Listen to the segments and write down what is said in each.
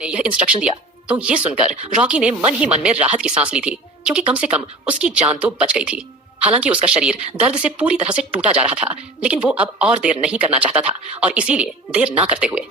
ने यह इंस्ट्रक्शन दिया तो ये सुनकर रॉकी ने मन ही मन में राहत की सांस ली थी, क्योंकि कम से कम उसकी जान तो बच गई थी। हालांकि उसका शरीर दर्द से पूरी तरह से टूटा जा रहा था, लेकिन वो अब और देर नहीं करना चाहता था और इसीलिए देर ना करते हुए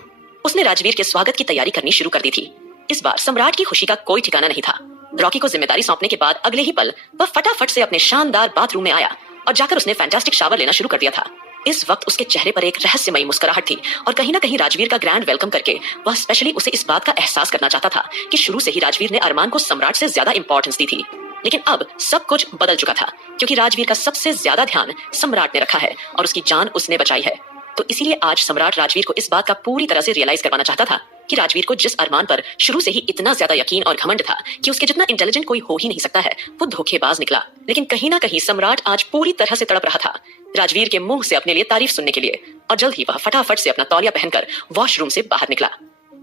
उसने राजवीर के स्वागत की तैयारी करनी शुरू कर दी थी। इस बार सम्राट की खुशी का कोई ठिकाना नहीं था। रॉकी को जिम्मेदारी सौंपने के बाद अगले ही पल वह फटाफट से अपने शानदार बाथरूम में आया और जाकर उसने फैंटास्टिक शावर लेना शुरू कर दिया था। इस वक्त उसके चेहरे पर एक रहस्यमयी मुस्कुराहट थी और कहीं ना कहीं राजवीर का ग्रैंड वेलकम करके वह स्पेशली उसे इस बात का एहसास करना चाहता था कि शुरू से ही राजवीर ने अरमान को सम्राट से ज्यादा इंपॉर्टेंस दी थी। लेकिन अब सब कुछ बदल चुका था, क्योंकि राजवीर का सबसे ज्यादा ध्यान सम्राट ने रखा है और उसकी जान उसने बचाई है। तो इसीलिए आज सम्राट राजवीर को इस बात का पूरी तरह से रियलाइज करवाना चाहता था कि राजवीर को जिस अरमान पर शुरू से ही इतना ज्यादा यकीन और घमंड था कि उसके जितना इंटेलिजेंट कोई हो ही नहीं सकता है, वो धोखेबाज निकला। लेकिन कहीं ना कहीं सम्राट आज पूरी तरह से तड़प रहा था राजवीर के मुंह से अपने लिए तारीफ सुनने के लिए, और जल्द ही वह फटाफट से अपना तौलिया पहनकर वॉशरूम से बाहर निकला।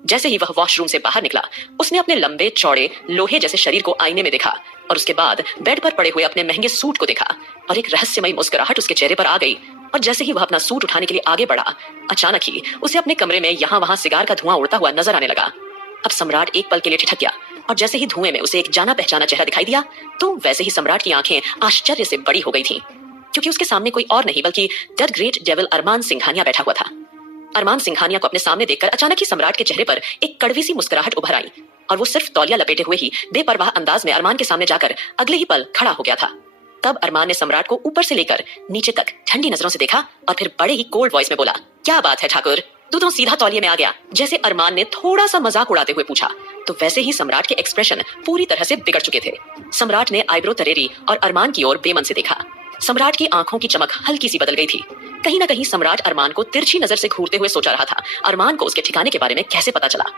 जैसे ही वह वॉशरूम से बाहर निकला, उसने अपने लंबे चौड़े लोहे जैसे शरीर को आईने में देखा और उसके बाद बेड पर पड़े हुए अपने महंगे सूट को देखा और एक रहस्यमयी मुस्कुराहट उसके चेहरे पर आ गई। और जैसे ही वह अपना सूट उठाने के लिए आगे बढ़ा, अचानक ही उसे अपने कमरे में यहाँ वहां सिगार का धुआं उड़ता हुआ नजर आने लगा। अब सम्राट एक पल के लिए ठिठक गया और जैसे ही धुएं में उसे एक जाना पहचाना चेहरा दिखाई दिया, तो वैसे ही सम्राट की आंखें आश्चर्य से बड़ी हो गई थीं, क्योंकि उसके सामने कोई और नहीं बल्कि दैट ग्रेट डेविल अरमान सिंघानिया बैठा हुआ था। अरमान सिंघानिया को अपने सामने देखकर अचानक ही सम्राट के चेहरे पर एक कड़वी सी मुस्कुराहट उभर आई और वो सिर्फ तौलिया लपेटे हुए ही बेपरवाह अंदाज में अरमान के सामने जाकर अगले ही पल खड़ा हो गया था। तब अरमान ने सम्राट को ऊपर से लेकर नीचे तक ठंडी नजरों से देखा और फिर बड़े ही कोल्ड वॉइस में बोला, क्या बात है ठाकुर, तू तो सीधा तौलिए में आ गया। जैसे अरमान ने थोड़ा सा मजाक उड़ाते हुए पूछा, तो वैसे ही सम्राट के एक्सप्रेशन पूरी तरह से बिगड़ चुके थे। सम्राट ने आईब्रो तरेरी और अरमान की ओर बेमन से देखा। सम्राट की आंखों की चमक हल्की सी बदल गई थी। कहीं ना कहीं सम्राट अरमान को तिरछी नजर से घूरते हुए सोचा रहा था, अरमान को उसके ठिकाने के बारे में कैसे पता चला।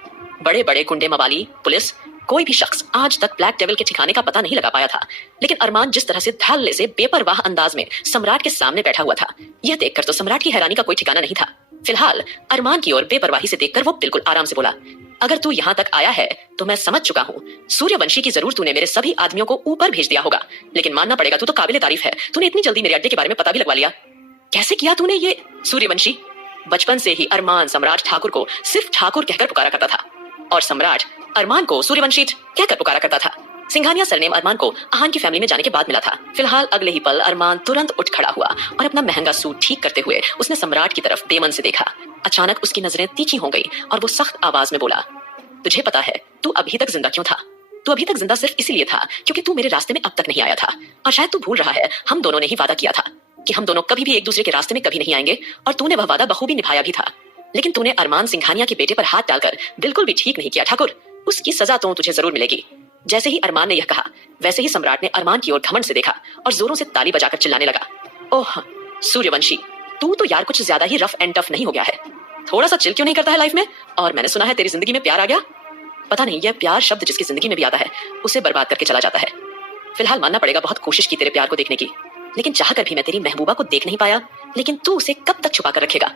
बड़े बड़े गुंडे मवाली, पुलिस, कोई भी शख्स आज तक ब्लैक डेविल के ठिकाने का पता नहीं लगा पाया था, लेकिन अरमान जिस तरह से धैर्य से बेपरवाह अंदाज में सम्राट के सामने बैठा हुआ था, यह देखकर तो सम्राट की हैरानी का कोई ठिकाना नहीं था। फिलहाल अरमान की ओर बेपरवाही से देखकर वो बिल्कुल आराम से बोला, अगर तू यहाँ तक आया है तो मैं समझ चुका हूँ। सूर्यवंशी की जरूर तूने मेरे सभी आदमियों को ऊपर भेज दिया होगा, लेकिन मानना पड़ेगा तू तो काबिले तारीफ है, तूने इतनी जल्दी मेरे अड्डे के बारे में पता भी लगवा लिया। कैसे किया तूने ये सूर्यवंशी? बचपन से ही अरमान सम्राट ठाकुर को सिर्फ ठाकुर कहकर पुकारा करता था और सम्राट अरमान को सूर्यवंशी कहकर पुकारा करता था। सिंघानिया सरनेम अरमान को आहान की फैमिली में जाने के बाद मिला था। फिलहाल अगले ही पल अरमान तुरंत उठ खड़ा हुआ और अपना महंगा सूट ठीक करते हुए उसने सम्राट की तरफ बेमन से देखा। अचानक उसकी नजरें तीखी हो गई और वो सख्त आवाज में बोला, तुझे पता है तू अभी तक जिंदा क्यों था? तू अभी तक जिंदा सिर्फ इसीलिए था क्योंकि तू मेरे रास्ते में अब तक नहीं आया था। और शायद तू भूल रहा है, हम दोनों ने ही वादा किया था कि हम दोनों कभी भी एक दूसरे के रास्ते में कभी नहीं आएंगे, और तूने वह वादा बखूबी निभाया भी था। लेकिन तूने अरमान सिंघानिया के बेटे पर हाथ डालकर बिल्कुल भी ठीक नहीं किया ठाकुर, उसकी सजा तो तुझे जरूर मिलेगी। जैसे ही अरमान ने यह कहा, वैसे ही सम्राट ने अरमान की ओर घमंड से देखा और जोरों से ताली बजाकर चिल्लाने लगा, ओह सूर्यवंशी, तू तो यार कुछ ज्यादा ही रफ एंड टफ नहीं हो गया है? थोड़ा सा चिल क्यों नहीं करता है लाइफ में? और मैंने सुना है तेरी जिंदगी में प्यार आ गया। पता नहीं यह प्यार शब्द जिसकी जिंदगी में भी आता है उसे बर्बाद करके चला जाता है। फिलहाल मानना पड़ेगा बहुत कोशिश की तेरे प्यार को देखने की, लेकिन चाहकर भी मैं तेरी महबूबा को देख नहीं पाया। लेकिन तू उसे कब तक छुपा कर रखेगा?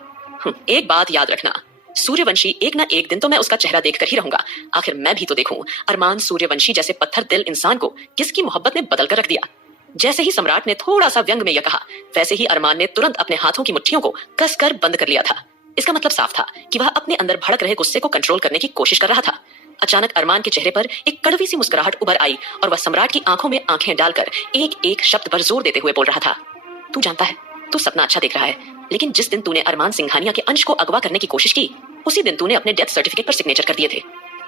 एक बात याद रखना सूर्यवंशी, एक ना एक दिन तो मैं उसका चेहरा देखकर ही रहूंगा। आखिर मैं भी तो देखूं अरमान सूर्यवंशी जैसे पत्थर दिल इंसान को किसकी मोहब्बत ने बदल कर रख दिया। जैसे ही सम्राट ने थोड़ा सा व्यंग में यह कहा, वैसे ही अरमान ने तुरंत अपने हाथों की मुट्ठियों को कसकर बंद कर लिया था। इसका मतलब साफ था कि वह अपने अंदर भड़क रहे गुस्से को कंट्रोल करने की कोशिश कर रहा था। अचानक अरमान के चेहरे पर एक कड़वी सी मुस्कुराहट उभर आई और वह सम्राट की आंखों में आंखें डालकर एक एक शब्द पर जोर देते हुए बोल रहा था, तू जानता है तू सपना अच्छा देख रहा है, लेकिन जिस दिन तूने अरमान सिंघानिया के अंश को अगवा करने की कोशिश की, उसी दिन तूने अपने डेथ सर्टिफिकेट पर सिग्नेचर कर दिए थे।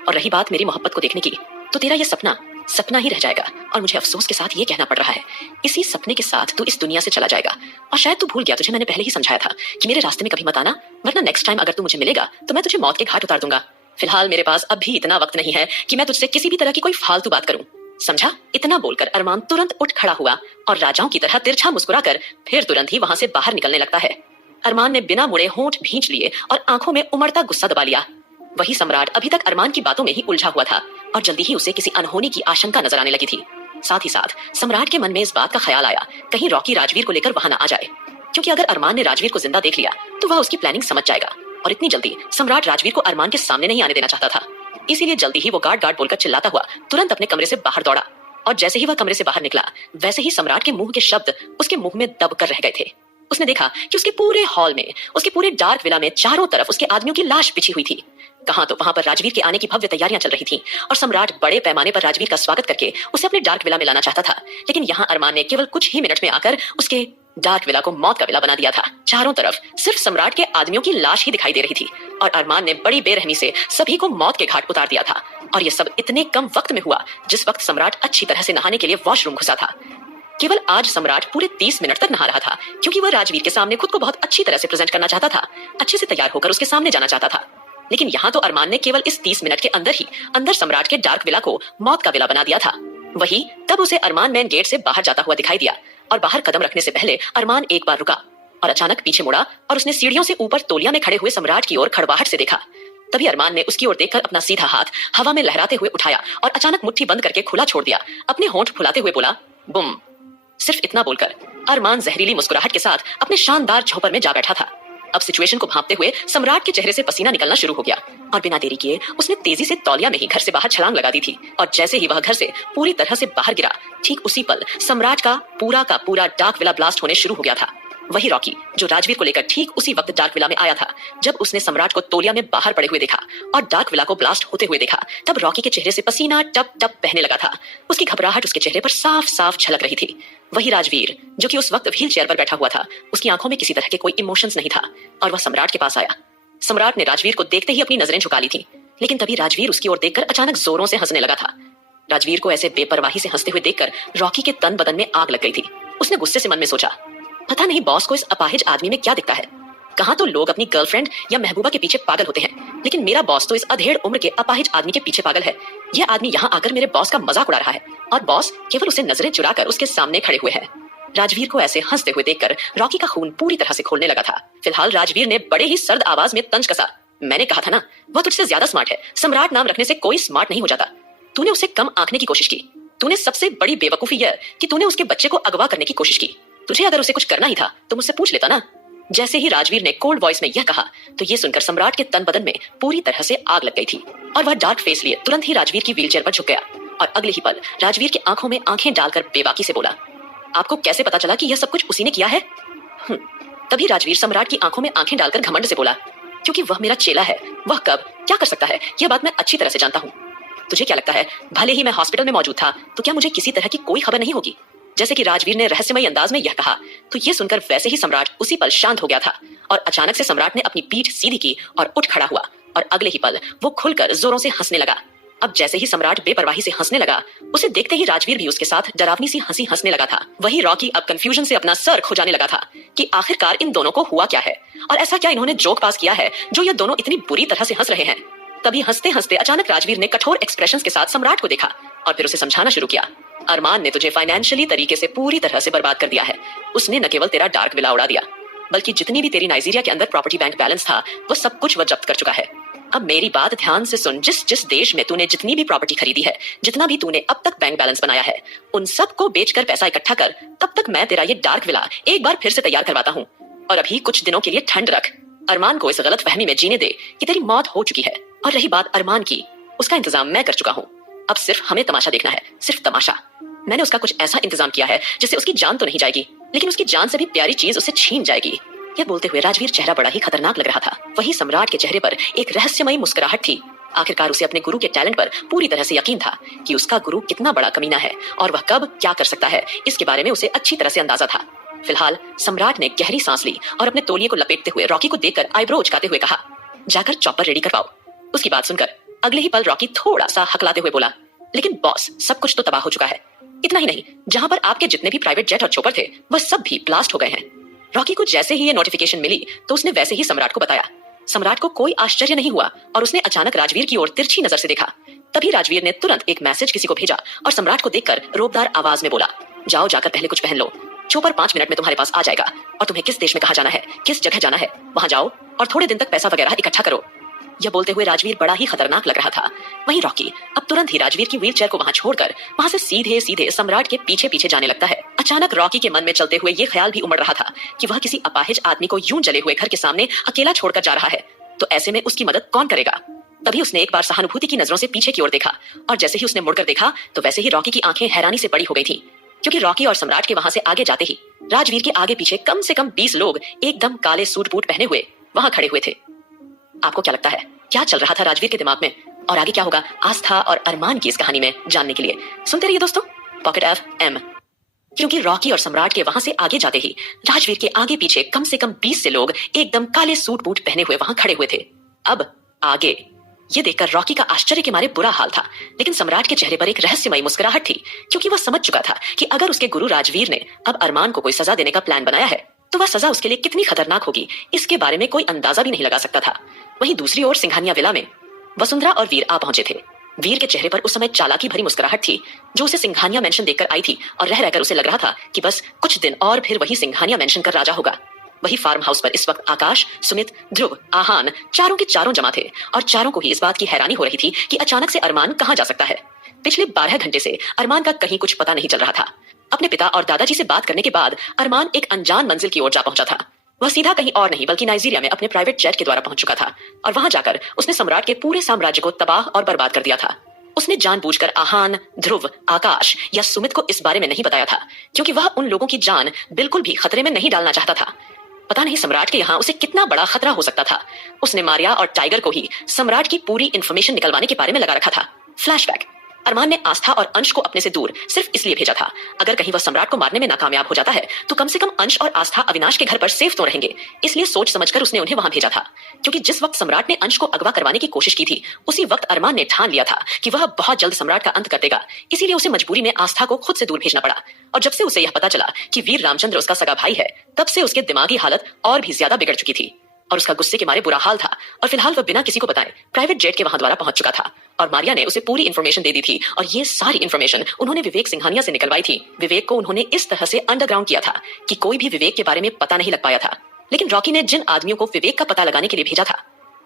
और रही बात मेरी मोहब्बत को देखने की, तो तेरा ये सपना सपना ही रह जाएगा और मुझे अफसोस के साथ ये कहना पड़ रहा है, इसी सपने के साथ तू इस दुनिया से चला जाएगा। और शायद तू भूल गया, तुझे मैंने पहले ही समझाया था कि मेरे रास्ते में कभी मत आना, वरना नेक्स्ट टाइम अगर तू मुझे मिलेगा तो मैं तुझे मौत के घाट उतार दूंगा। फिलहाल मेरे पास अभी इतना वक्त नहीं है कि मैं तुझसे किसी भी तरह की कोई फालतू बात करूं, समझा? इतना बोलकर अरमान तुरंत उठ खड़ा हुआ और राजाओं की तरह तिरछा मुस्कुराकर फिर तुरंत ही वहां से बाहर निकलने लगता है। अरमान ने बिना मुड़े होंठ भींच लिए और आंखों में उमड़ता गुस्सा दबा लिया। वही सम्राट अभी तक अरमान की बातों में ही उलझा हुआ था और जल्दी ही उसे किसी अनहोनी की आशंका नजर आने लगी थी। साथ ही साथ सम्राट के मन में इस बात का ख्याल आया, कहीं रॉकी राजवीर को लेकर वहां न आ जाए, क्योंकि अगर अरमान ने राजवीर को जिंदा देख लिया तो वह उसकी प्लानिंग समझ जाएगा और इतनी जल्दी सम्राट राजवीर को अरमान के सामने नहीं आने देना चाहता था। इसीलिए जल्दी ही वो गार्ड गार्ड बोलकर चिल्लाता हुआ तुरंत अपने कमरे से बाहर दौड़ा और जैसे ही वह कमरे से बाहर निकला, वैसे ही सम्राट के मुंह के शब्द उसके मुंह में दब कर रह गए थे। उसने देखा कि उसके पूरे हॉल में, उसके पूरे डार्क विला में चारों तरफ उसके आदमियों की लाश बिछी हुई थी। कहाँ तो वहां पर राजवीर के आने की भव्य तैयारियां चल रही थीं और सम्राट बड़े पैमाने पर राजवीर का स्वागत करके उसे अपने डार्क विला में लाना चाहता था। लेकिन यहाँ अरमान ने केवल कुछ ही मिनट में आकर उसके डार्क विला को मौत का विला बना दिया था। चारों तरफ सिर्फ सम्राट के आदमियों की लाश ही दिखाई दे रही थी और अरमान ने बड़ी बेरहमी से सभी को मौत के घाट उतार दिया था। और यह सब इतने कम वक्त में हुआ जिस वक्त सम्राट अच्छी तरह से नहाने के लिए वॉशरूम घुसा था। केवल आज सम्राट पूरे 30 मिनट तक नहा रहा था क्योंकि वह राजवीर के सामने खुद को बहुत अच्छी तरह से प्रेजेंट करना चाहता था, अच्छे से तैयार होकर उसके सामने जाना चाहता था। लेकिन यहाँ तो अरमान ने केवल इस 30 मिनट के अंदर ही अंदर सम्राट के डार्क विला को मौत का विला बना दिया था। वही तब उसे अरमान मेन गेट से बाहर जाता हुआ दिखाई दिया और बाहर कदम रखने से पहले अरमान एक बार रुका और अचानक पीछे मुड़ा और उसने सीढ़ियों से ऊपर तौलिया में खड़े हुए सम्राट की ओर खड़वाहट से देखा। तभी अरमान ने उसकी ओर देखकर अपना सीधा हाथ हवा में लहराते हुए उठाया और अचानक मुट्ठी बंद करके खुला छोड़ दिया। अपने होंठ फुलाते हुए बोला, बुम। सिर्फ इतना बोलकर अरमान जहरीली मुस्कुराहट के साथ अपने शानदार झोंपर में जा बैठा था। अब सिचुएशन को भांपते हुए सम्राट के चेहरे से पसीना निकलना शुरू हो गया और बिना देरी किए उसने तेजी से तौलिया में ही घर से बाहर छलांग लगा दी थी। और जैसे ही वह घर से पूरी तरह से बाहर गिरा, ठीक उसी पल सम्राट का पूरा डार्क विला ब्लास्ट होने शुरू हो गया था। वही रॉकी जो राजवीर को लेकर ठीक उसी वक्त डार्क विला में आया था। जब उसने सम्राट को तौलिया में बाहर पड़े हुए देखा और डार्क विला को ब्लास्ट होते हुए देखा, तब रॉकी के चेहरे से पसीना टप टप बहने लगा था। उसकी घबराहट उसके चेहरे पर साफ साफ झलक रही थी। वही राजवीर जो कि उस वक्त व्हील चेयर पर बैठा हुआ था, उसकी आंखों में किसी तरह के कोई इमोशंस नहीं था और वह सम्राट के पास आया। सम्राट ने राजवीर को देखते ही अपनी नजरें झुका ली थी, लेकिन तभी राजवीर उसकी ओर देखकर अचानक जोरों से हंसने लगा था। राजवीर को ऐसे बेपरवाही से हंसते हुए देखकर रॉकी के तन बदन में आग लग गई थी। उसने गुस्से से मन में सोचा, पता नहीं बॉस को इस अपाहिज आदमी में क्या दिखता है। कहाँ तो लोग अपनी गर्लफ्रेंड या महबूबा के पीछे पागल होते हैं, लेकिन मेरा बॉस तो इस अधेड़ उम्र के अपाहिज आदमी के पीछे पागल है। यह आदमी यहाँ आकर मेरे बॉस का मजाक उड़ा रहा है और बॉस केवल उसे नजरें चुराकर उसके सामने खड़े हुए हैं। राजवीर को ऐसे हंसते हुए देखकर रॉकी का खून पूरी तरह से खोलने लगा था। फिलहाल राजवीर ने बड़े ही सर्द आवाज में तंज कसा, मैंने कहा था ना, वह तुझसे ज्यादा स्मार्ट है। सम्राट नाम रखने से कोई स्मार्ट नहीं हो जाता। तूने उसे कम आंकने की कोशिश की। तूने सबसे बड़ी बेवकूफी यह कि तूने उसके बच्चे को अगवा करने की कोशिश की। तुझे अगर उसे कुछ करना ही था तो मुझसे पूछ लेता ना। जैसे ही राजवीर ने कोल्ड वॉइस में यह कहा, तो ये सुनकर सम्राट के तन बदन में पूरी तरह से आग लग गई थी और वह डार्क फेस लिए तुरंत ही राजवीर की व्हीलचेयर पर झुक गया और अगले ही पल राजवीर की आंखों में आंखें डालकर बेबाकी से बोला, आपको कैसे पता चला कि यह सब कुछ उसी ने किया है? तभी राजवीर सम्राट की आंखों में आंखें डालकर घमंड से बोला, क्योंकि वह मेरा चेला है, वह कब क्या कर सकता है यह बात मैं अच्छी तरह से जानता हूँ। तुझे क्या लगता है, भले ही मैं हॉस्पिटल में मौजूद था तो क्या मुझे किसी तरह की कोई खबर नहीं होगी? जैसे कि राजवीर ने रहस्यमय अंदाज में यह कहा, तो ये सुनकर वैसे ही सम्राट उसी पल शांत हो गया था और अचानक से सम्राट ने अपनी पीठ सीधी की और उठ खड़ा हुआ और अगले ही पल वो खुलकर जोरों से हंसने लगा। अब जैसे ही सम्राट बेपरवाही से हंसने लगा, उसे देखते ही राजवीर भी उसके साथ डरावनी सी हंसी हंसने लगा था। वही रॉकी अब कंफ्यूजन से अपना सर खुजाने लगा था कि आखिरकार इन दोनों को हुआ क्या है और ऐसा क्या इन्होंने जोक पास किया है जो ये दोनों इतनी बुरी तरह से हंस रहे हैं। तभी हंसते हंसते अचानक राजवीर ने कठोर एक्सप्रेशंस के साथ सम्राट को देखा और फिर उसे समझाना शुरू किया, अरमान ने तुझे फाइनेंशियली तरीके से पूरी तरह से बर्बाद कर दिया है। उसने न केवल तेरा डार्क विला उड़ा दिया, बल्कि जितनी भी तेरी नाइजीरिया के अंदर प्रॉपर्टी बैंक बैलेंस था वो सब कुछ वह जब्त कर चुका है। अब मेरी बात ध्यान से सुन, जिस जिस देश में तूने जितनी भी प्रॉपर्टी खरीदी है, जितना भी तूने अब तक बैंक बैलेंस बनाया है, उन सब को बेचकर पैसा इकट्ठा कर। तब तक मैं तेरा ये डार्क विला एक बार फिर से तैयार करवाता हूँ। और अभी कुछ दिनों के लिए ठंड रख। अरमान को इस गलत फहमी में जीने दे कि तेरी मौत हो चुकी है। और रही बात अरमान की, उसका इंतजाम मैं कर चुका हूँ। अब सिर्फ हमें तमाशा देखना है, सिर्फ तमाशा। मैंने उसका कुछ ऐसा इंतजाम किया है जिससे उसकी जान तो नहीं जाएगी, लेकिन उसकी जान से भी प्यारी चीज उसे छीन जाएगी। यह बोलते हुए राजवीर चेहरा बड़ा ही खतरनाक लग रहा था। वही सम्राट के चेहरे पर एक रहस्यमयी मुस्कुराहट थी। आखिरकार उसे अपने गुरु के टैलेंट पर पूरी तरह से यकीन था कि उसका गुरु कितना बड़ा कमीना है और वह कब क्या कर सकता है, इसके बारे में उसे अच्छी तरह से अंदाजा था। फिलहाल सम्राट ने गहरी सांस ली और अपने तौलिए को लपेटते हुए रॉकी को देखकर आईब्रो उचकाते हुए कहा, जाकर चॉपर रेडी करवाओ। उसकी बात सुनकर अगले ही पल रॉकी थोड़ा सा हकलाते हुए बोला, लेकिन बॉस सब कुछ तो तबाह हो चुका है। इतना ही नहीं, जहां पर आपके जितने भी प्राइवेट जेट और चॉपर थे वह सब भी ब्लास्ट हो गए हैं। रॉकी को जैसे ही ये नोटिफिकेशन मिली तो उसने वैसे ही सम्राट को बताया। सम्राट को कोई आश्चर्य नहीं हुआ और उसने अचानक राजवीर की ओर तिरछी नजर से देखा। तभी राजवीर ने तुरंत एक मैसेज किसी को भेजा और सम्राट को देखकर रोबदार आवाज में बोला, जाओ जाकर पहले कुछ पहन लो, चोपर 5 मिनट में तुम्हारे पास आ जाएगा और तुम्हें किस देश में कहा जाना है, किस जगह जाना है, वहां जाओ और थोड़े दिन तक पैसा वगैरह इकट्ठा करो। यह बोलते हुए राजवीर बड़ा ही खतरनाक लग रहा था। वहीं रॉकी अब तुरंत ही राजवीर की व्हीलचेयर को वहां छोड़कर वहां से सीधे सीधे सम्राट के पीछे पीछे जाने लगता है। अचानक रॉकी के मन में चलते हुए ये ख्याल भी उमड़ रहा था कि वह किसी अपाहिज आदमी को यूं जले हुए घर के सामने अकेला छोड़कर जा रहा है, तो ऐसे में उसकी मदद कौन करेगा। तभी उसने एक बार सहानुभूति की नजरों से पीछे की ओर देखा और जैसे ही उसने मुड़कर देखा तो वैसे ही रॉकी की आंखें हैरानी से बड़ी हो गई थी, क्योंकि रॉकी और सम्राट के वहां से आगे जाते ही राजवीर के आगे पीछे कम से कम 20 लोग एकदम काले सूट बूट पहने हुए वहां खड़े हुए थे। आपको क्या लगता है क्या चल रहा था राजवीर के दिमाग में और आगे क्या होगा आस्था और अरमान की इस कहानी में जानने के लिए सुनते रहिए दोस्तों पॉकेट FM। क्योंकि रॉकी और सम्राट के वहां से आगे जाते ही राजवीर के आगे पीछे कम से कम 20 से लोग एकदम काले सूट बूट पहने हुए वहां खड़े हुए थे। अब आगे ये देखकर रॉकी का आश्चर्य के मारे बुरा हाल था, लेकिन सम्राट के चेहरे पर एक रहस्यमयी मुस्कुराहट थी, क्योंकि वह समझ चुका था कि अगर उसके गुरु राजवीर ने अब अरमान को कोई सजा देने का प्लान बनाया है तो वह सजा उसके लिए कितनी खतरनाक होगी इसके बारे में कोई अंदाजा भी नहीं लगा सकता था। वहीं दूसरी ओर सिंघानिया विला में वसुंधरा और वीर आ पहुंचे थे। वीर के चेहरे पर उस समय चालाकी भरी मुस्कुराहट थी जो उसे सिंघानिया मेंशन देखकर आई थी, और रह रहकर उसे लग रहा था कि बस कुछ दिन और फिर वही सिंघानिया मेंशन कर राजा होगा। वही फार्म हाउस पर इस वक्त आकाश, सुमित, ध्रुव, आहान चारों के चारों जमा थे, और चारों को ही इस बात की हैरानी हो रही थी कि अचानक से अरमान कहां जा सकता है। पिछले 12 घंटे से अरमान का कहीं कुछ पता नहीं चल रहा था। अपने पिता और दादाजी से बात करने के बाद अरमान एक अनजान मंजिल की ओर जा पहुंचा था। वह सीधा कहीं और नहीं बल्कि नाइजीरिया में अपने प्राइवेट जेट के द्वारा पहुंच चुका था, और वहां जाकर उसने सम्राट के पूरे साम्राज्य को तबाह और बर्बाद कर दिया था। उसने जानबूझकर आहान, ध्रुव, आकाश या सुमित को इस बारे में नहीं बताया था, क्योंकि वह उन लोगों की जान बिल्कुल भी खतरे में नहीं डालना चाहता था। पता नहीं सम्राट के यहाँ उसे कितना बड़ा खतरा हो सकता था। उसने मारिया और टाइगर को ही सम्राट की पूरी इंफॉर्मेशन निकलवाने के बारे में लगा रखा था। फ्लैशबैक। अरमान ने आस्था और अंश को अपने से दूर सिर्फ इसलिए भेजा था, अगर कहीं वह सम्राट को मारने में नाकामयाब हो जाता है तो कम से कम अंश और आस्था अविनाश के घर पर सेफ तो रहेंगे। इसलिए सोच समझकर उसने उन्हें वहां भेजा था, क्योंकि जिस वक्त सम्राट ने अंश को अगवा करवाने की कोशिश की थी उसी वक्त अरमान ने ठान लिया था कि वह बहुत जल्द सम्राट का अंत कर देगा। इसीलिए उसे मजबूरी में आस्था को खुद से दूर भेजना पड़ा, और जब से उसे यह पता चला कि वीर रामचंद्र उसका सगा भाई है, तब से उसके दिमागी हालत और भी ज्यादा बिगड़ चुकी थी, और उसका गुस्से के मारे बुरा हाल था। और फिलहाल वह बिना किसी को बताए प्राइवेट जेट के वहां द्वारा पहुंच चुका था, और मारिया ने उसे पूरी इंफॉर्मेशन दे दी थी, और ये सारी इंफॉर्मेशन उन्होंने विवेक सिंघानिया से निकलवाई थी। विवेक को उन्होंने इस तरह से अंडरग्राउंड किया था कि कोई भी विवेक के बारे में पता नहीं लग पाया था। लेकिन रॉकी ने जिन आदमियों को विवेक का पता लगाने के लिए भेजा था,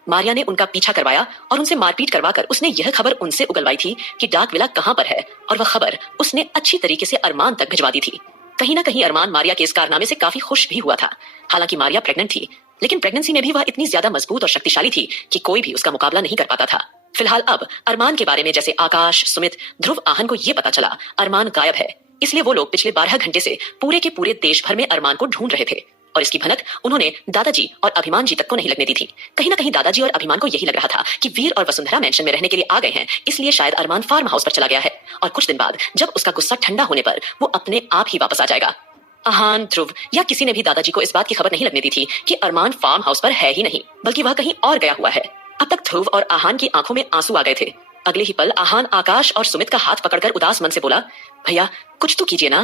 मारिया ने उनका पीछा करवाया और उनसे मारपीट करवाकर उसने यह खबर उनसे उगलवाई थी कि डाक विला कहां पर है, और वह खबर उसने अच्छी तरीके से अरमान तक भिजवा दी थी। कहीं ना कहीं अरमान मारिया के इस कारनामे से काफी खुश भी हुआ था। हालांकि मारिया प्रेग्नेंट थी, लेकिन प्रेगनेंसी में भी वह इतनी ज्यादा मजबूत और शक्तिशाली थी कि कोई भी उसका मुकाबला नहीं कर पाता था। फिलहाल अब अरमान के बारे में जैसे आकाश, सुमित, ध्रुव, आहान को यह पता चला अरमान गायब है, इसलिए वो लोग पिछले 12 घंटे से पूरे के पूरे देश भर में अरमान को ढूंढ रहे थे, और इसकी भनक उन्होंने दादाजी और अभिमान जी तक को नहीं लगने दी थी। कहीं ना कहीं दादाजी और अभिमान को यही लग रहा था कि वीर और वसुंधरा मेंशन में रहने के लिए आ गए हैं, इसलिए शायद अरमान फार्म हाउस पर चला गया है, और कुछ दिन बाद जब उसका गुस्सा ठंडा होने पर वो अपने आप ही वापस आ जाएगा। आहान, ध्रुव या किसी ने भी दादाजी को इस बात की खबर नहीं लगने दी थी कि अरमान फार्म हाउस पर है ही नहीं, बल्कि वह कहीं और गया हुआ है। अब तक ध्रुव और आहान की आंखों में आंसू आ गए थे। अगले ही पल आहान आकाश और सुमित का हाथ पकड़कर उदास मन से बोला, भैया कुछ तो कीजिए ना,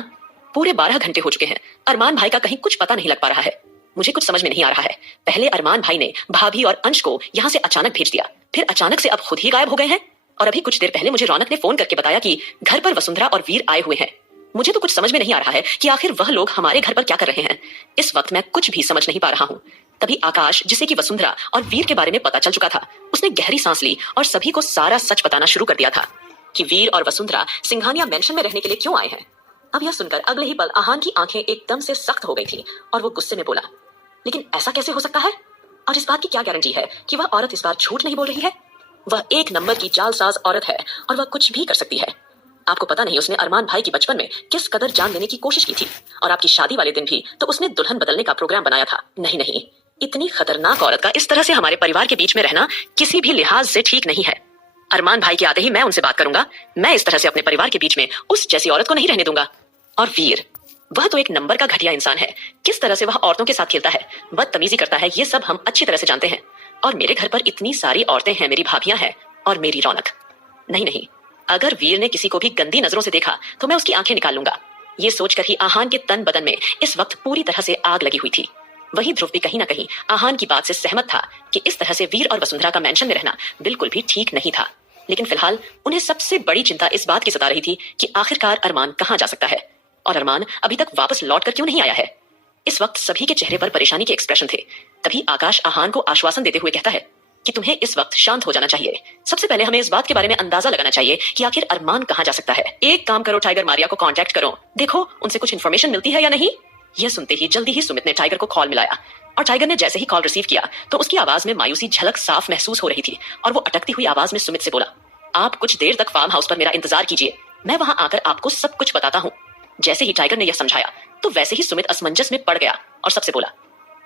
पूरे 12 घंटे हो चुके हैं, अरमान भाई का कहीं कुछ पता नहीं लग पा रहा है। मुझे कुछ समझ में नहीं आ रहा है। पहले अरमान भाई ने भाभी और अंश को यहाँ से अचानक भेज दिया, फिर अचानक से अब खुद ही गायब हो गए हैं, और अभी कुछ देर पहले मुझे रौनक ने फोन करके बताया कि घर पर वसुंधरा और वीर आए हुए हैं। मुझे तो कुछ समझ में नहीं आ रहा है कि आखिर वह लोग हमारे घर पर क्या कर रहे हैं। इस वक्त मैं कुछ भी समझ नहीं पा रहा हूँ। तभी आकाश, जिसे कि वसुंधरा और वीर के बारे में पता चल चुका था, उसने गहरी सांस ली और सभी को सारा सच बताना शुरू कर दिया था कि वीर और वसुंधरा सिंघानिया मेंशन में रहने के लिए क्यों आए हैं। अब यह सुनकर अगले ही पल आहान की आंखें एकदम से सख्त हो गई थी, और वो गुस्से में बोला, लेकिन ऐसा कैसे हो सकता है, और इस बात की क्या गारंटी है कि वह औरत इस बार झूठ नहीं बोल रही है। वह एक नंबर की जालसाज औरत है, और वह कुछ भी कर सकती है। आपको पता नहीं उसने अरमान भाई की बचपन में किस कदर जान देने की कोशिश की थी, और आपकी शादी वाले दिन भी तो उसने दुल्हन बदलने का प्रोग्राम बनाया था। नहीं नहीं, इतनी खतरनाक औरत का इस तरह से हमारे परिवार के बीच में रहना किसी भी लिहाज से ठीक नहीं है। अरमान भाई के आते ही मैं उनसे बात करूंगा। मैं इस तरह से अपने परिवार के बीच में उस जैसी औरत को नहीं रहने दूंगा। और वीर, वह तो एक नंबर का घटिया इंसान है। किस तरह से वह औरतों के साथ खेलता है, बदतमीजी करता है, ये सब हम अच्छी तरह से जानते हैं। और मेरे घर पर इतनी सारी औरतें हैं, मेरी भाभियां हैं और मेरी रौनक। नहीं नहीं, अगर वीर ने किसी को भी गंदी नजरों से देखा तो मैं उसकी आंखें निकाल लूंगा। ये सोचकर ही आहान के तन बदन में इस वक्त पूरी तरह से आग लगी हुई थी। वही ध्रुव भी कहीं ना कहीं आहान की बात से सहमत था कि इस तरह से वीर और वसुंधरा का मेंशन में रहना बिल्कुल भी ठीक नहीं था। लेकिन फिलहाल उन्हें सबसे बड़ी चिंता इस बात की सता रही थी कि आखिरकार अरमान कहाँ जा सकता है, और अरमान अभी तक वापस लौट कर क्यों नहीं आया है। इस वक्त सभी के चेहरे पर परेशानी के एक्सप्रेशन थे। तभी आकाश आहान को आश्वासन देते हुए कहता है कि तुम्हें इस वक्त शांत हो जाना चाहिए। सबसे पहले हमें इस बात के बारे में अंदाजा लगाना चाहिए कि आखिर अरमान कहाँ जा सकता है। एक काम करो, टाइगर मारिया को कांटेक्ट करो, देखो उनसे कुछ इन्फॉर्मेशन मिलती है या नहीं। यह सुनते ही जल्दी ही सुमित ने टाइगर को कॉल मिलाया, और टाइगर ने जैसे ही कॉल रिसीव किया तो उसकी आवाज में मायूसी झलक साफ महसूस हो रही थी, और वो अटकती हुई आवाज में सुमित से बोला, आप कुछ देर तक फार्म हाउस पर मेरा इंतजार कीजिए, मैं वहां आकर आपको सब कुछ बताता हूँ। जैसे ही टाइगर ने यह समझाया तो वैसे ही सुमित असमंजस में पड़ गया और सबसे बोला,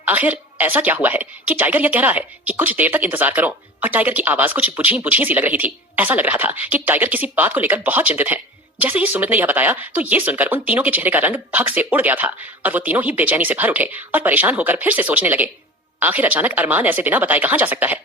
आखिर ऐसा क्या हुआ है कि टाइगर यह कह रहा है कि कुछ देर तक इंतजार करो, और टाइगर की आवाज कुछ बुझी बुझी सी लग रही थी। ऐसा लग रहा था कि टाइगर किसी बात को लेकर बहुत चिंतित है। जैसे ही सुमित ने यह बताया तो ये सुनकर उन तीनों के चेहरे का रंग भग से उड़ गया था और वो तीनों ही बेचैनी से भर उठे और परेशान होकर फिर से सोचने लगे। आखिर अचानक अरमान ऐसे बिना बताए कहां जा सकता है?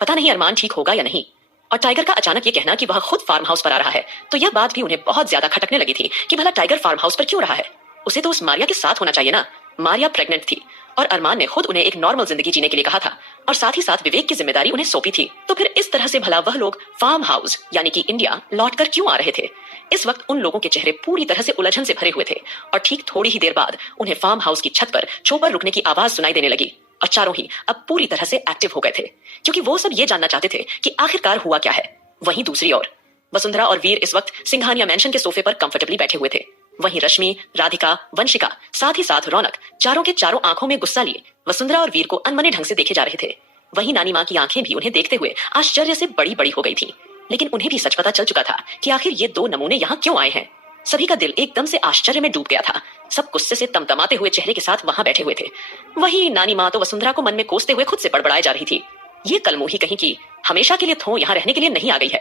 पता नहीं अरमान ठीक होगा या नहीं। और टाइगर का अचानक ये कहना कि वह खुद फार्म हाउस पर आ रहा है, तो यह बात भी उन्हें बहुत ज्यादा खटकने लगी थी कि भला टाइगर फार्म हाउस पर क्यों रहा है? उसे तो उस मारिया के साथ होना चाहिए ना। मारिया प्रेग्नेंट थी और अरमान ने खुद उन्हें एक नॉर्मल जिंदगी जीने के लिए कहा था और साथ ही साथ विवेक की जिम्मेदारी उन्हें सौंपी थी। तो फिर इस तरह से भला वह लोग फार्म हाउस यानी कि इंडिया लौटकर क्यों आ रहे थे? इस वक्त उन लोगों के चेहरे पूरी तरह से उलझन से भरे हुए थे और ठीक थोड़ी ही देर बाद उन्हें फार्म हाउस की छत पर चोपर रुकने की आवाज सुनाई देने लगी और चारों ही अब पूरी तरह से एक्टिव हो गए थे क्योंकि वो सब ये जानना चाहते थे कि आखिरकार हुआ क्या है। वहीं दूसरी ओर वसुंधरा और वीर इस वक्त सिंघानिया मेंशन के सोफे पर कंफर्टेबली बैठे हुए थे। वहीं रश्मि, राधिका, वंशिका, साथ ही साथ रौनक चारों के चारों आंखों में गुस्सा लिए वसुंधरा और वीर को अनमने ढंग से देखे जा रहे थे। वहीं नानी माँ की आंखें भी उन्हें देखते हुए आश्चर्य से बड़ी बड़ी हो गई थी, लेकिन उन्हें भी सच पता चल चुका था कि आखिर ये दो नमूने यहाँ क्यों आए हैं। सभी का दिल एकदम से आश्चर्य में डूब गया था। सब गुस्से से तमतमाते हुए चेहरे के साथ वहां बैठे हुए थे। वही नानी माँ तो वसुंधरा को मन में कोसते हुए खुद से बड़बड़ाए जा रही थी, ये कलमुही कहीं की हमेशा के लिए थो यहाँ रहने के लिए नहीं आ गई है।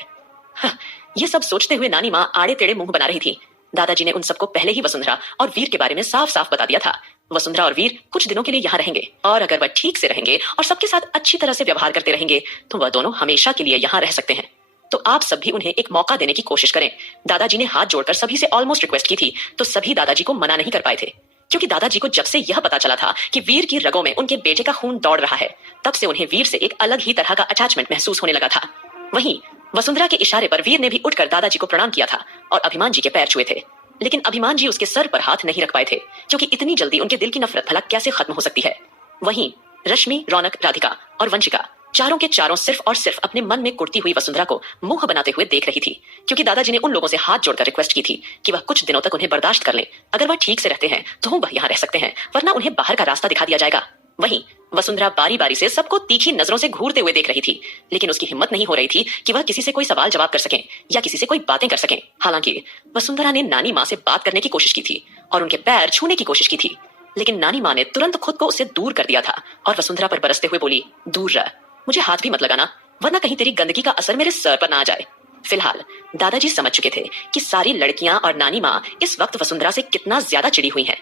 ये सब सोचते हुए नानी माँ आड़े टेढ़े मुंह बना रही थी। दादाजी ने उन सबको पहले ही वसुंधरा और वीर के बारे में साफ साफ बता दिया था। वसुंधरा और वीर कुछ दिनों के लिए यहाँ रहेंगे और अगर वह ठीक से रहेंगे और सबके साथ अच्छी तरह से व्यवहार करते रहेंगे तो वह दोनों हमेशा के लिए यहाँ रह सकते हैं। तो आप सब भी उन्हें एक मौका देने की कोशिश करें। दादाजी ने हाथ जोड़कर सभी से ऑलमोस्ट रिक्वेस्ट की थी, तो सभी दादाजी को मना नहीं कर पाए थे क्योंकि दादाजी को जब से यह पता चला था कि वीर की रगों में उनके बेटे का खून दौड़ रहा है, तब से उन्हें वीर से एक अलग ही तरह का अटैचमेंट महसूस होने लगा था। वहीं वसुंधरा के इशारे पर वीर ने भी उठकर दादाजी को प्रणाम किया था और अभिमान जी के पैर छुए थे, लेकिन अभिमान जी उसके सर पर हाथ नहीं रख पाए थे क्योंकि इतनी जल्दी उनके दिल की नफरत भला कैसे खत्म हो सकती है। वहीं रश्मि, रौनक, राधिका और वंशिका चारों के चारों सिर्फ और सिर्फ अपने मन में कुड़ती हुई वसुंधरा को मुंह बनाते हुए देख रही थी क्योंकि दादाजी ने उन लोगों से हाथ जोड़कर रिक्वेस्ट की थी कि वह कुछ दिनों तक उन्हें बर्दाश्त कर लें। अगर वह ठीक से रहते हैं तो वह यहाँ रह सकते हैं, वरना उन्हें बाहर का रास्ता दिखा दिया जाएगा। वहीं वसुंधरा बारी बारी से सबको तीखी नजरों से घूरते हुए देख रही थी, लेकिन उसकी हिम्मत नहीं हो रही थी कि वह किसी से कोई सवाल जवाब कर सके या किसी से कोई बातें कर सके। हालांकि वसुंधरा ने नानी माँ से बात करने की कोशिश की थी और उनके पैर छूने की कोशिश की थी, लेकिन नानी माँ ने तुरंत खुद को उससे दूर कर दिया था और वसुंधरा पर बरसते हुए बोली, दूर रह, मुझे हाथ भी मत लगाना, वरना कहीं तेरी गंदगी का असर मेरे सर पर ना आ जाए। फिलहाल दादाजी समझ चुके थे कि सारी लड़कियां और नानी माँ इस वक्त वसुंधरा से कितना ज्यादा चिड़ी हुई हैं,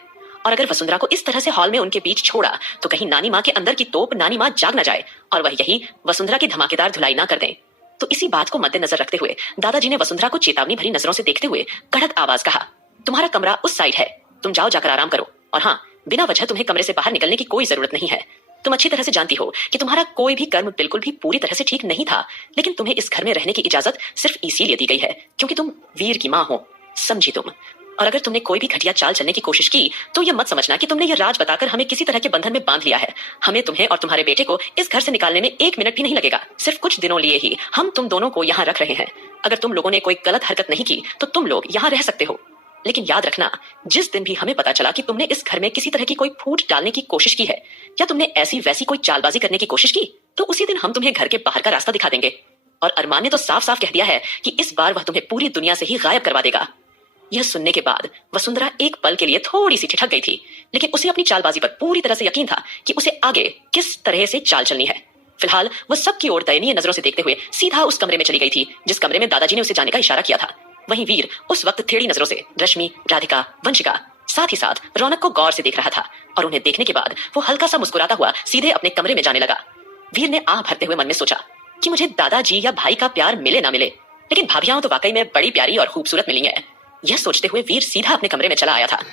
और अगर वसुंधरा को इस तरह से हॉल में उनके बीच छोड़ा तो कहीं नानी माँ के अंदर की तोप नानी माँ जाग ना जाए और वह यही वसुंधरा की धमाकेदार धुलाई ना कर दें। तो इसी बात को मद्देनजर रखते हुए दादाजी ने वसुंधरा को चेतावनी भरी नजरों से देखते हुए कड़क आवाज कहा, तुम्हारा कमरा उस साइड है, तुम जाओ जाकर आराम करो, और हाँ, बिना वजह तुम्हें कमरे से बाहर निकलने की कोई जरूरत नहीं है। तुम अच्छी तरह से जानती हो कि तुम्हारा कोई भी कर्म बिल्कुल भी पूरी तरह से ठीक नहीं था, लेकिन तुम्हें इस घर में रहने की इजाजत सिर्फ इसीलिए दी गई है क्योंकि तुम वीर की माँ हो, समझी तुम। और अगर तुमने कोई भी घटिया चाल चलने की कोशिश की तो यह मत समझना कि तुमने यह राज बताकर हमें किसी तरह के बंधन में बांध लिया है। हमें तुम्हें और तुम्हारे बेटे को इस घर से निकालने में 1 मिनट भी नहीं लगेगा। सिर्फ कुछ दिनों लिए ही हम तुम दोनों को यहाँ रख रहे हैं। अगर तुम लोगों ने कोई गलत हरकत नहीं की तो तुम लोग यहाँ रह सकते हो, लेकिन याद रखना, जिस दिन भी हमें पता चला कि तुमने इस घर में किसी तरह की कोई फूट डालने की कोशिश की है या तुमने ऐसी वैसी कोई चालबाजी करने की कोशिश की, तो उसी दिन हम तुम्हें घर के बाहर का रास्ता दिखा देंगे। और अरमान ने तो साफ साफ कह दिया है कि इस बार वह तुम्हें पूरी दुनिया से ही गायब करवा देगा। यह सुनने के बाद वसुंधरा एक पल के लिए थोड़ी सी ठिठक गई थी, लेकिन उसे अपनी चालबाजी पर पूरी तरह से यकीन था कि उसे आगे किस तरह से चाल चलनी है। फिलहाल वह सबकी ओर दयनीय नजरों से देखते हुए सीधा उस कमरे में चली गई थी जिस कमरे में दादाजी ने उसे जाने का इशारा किया था। वहीं वीर उस वक्त टेढ़ी नजरों से रश्मि, राधिका, वंशिका, साथ ही साथ रौनक को गौर से देख रहा था और उन्हें देखने के बाद वो हल्का सा मुस्कुराता हुआ सीधे अपने कमरे में जाने लगा। वीर ने आह भरते हुए मन में सोचा कि मुझे दादाजी या भाई का प्यार मिले ना मिले, लेकिन भाभियां तो वाकई में बड़ी प्यारी और खूबसूरत मिली हैं। यह सोचते हुए वीर सीधा अपने कमरे में चला आया था।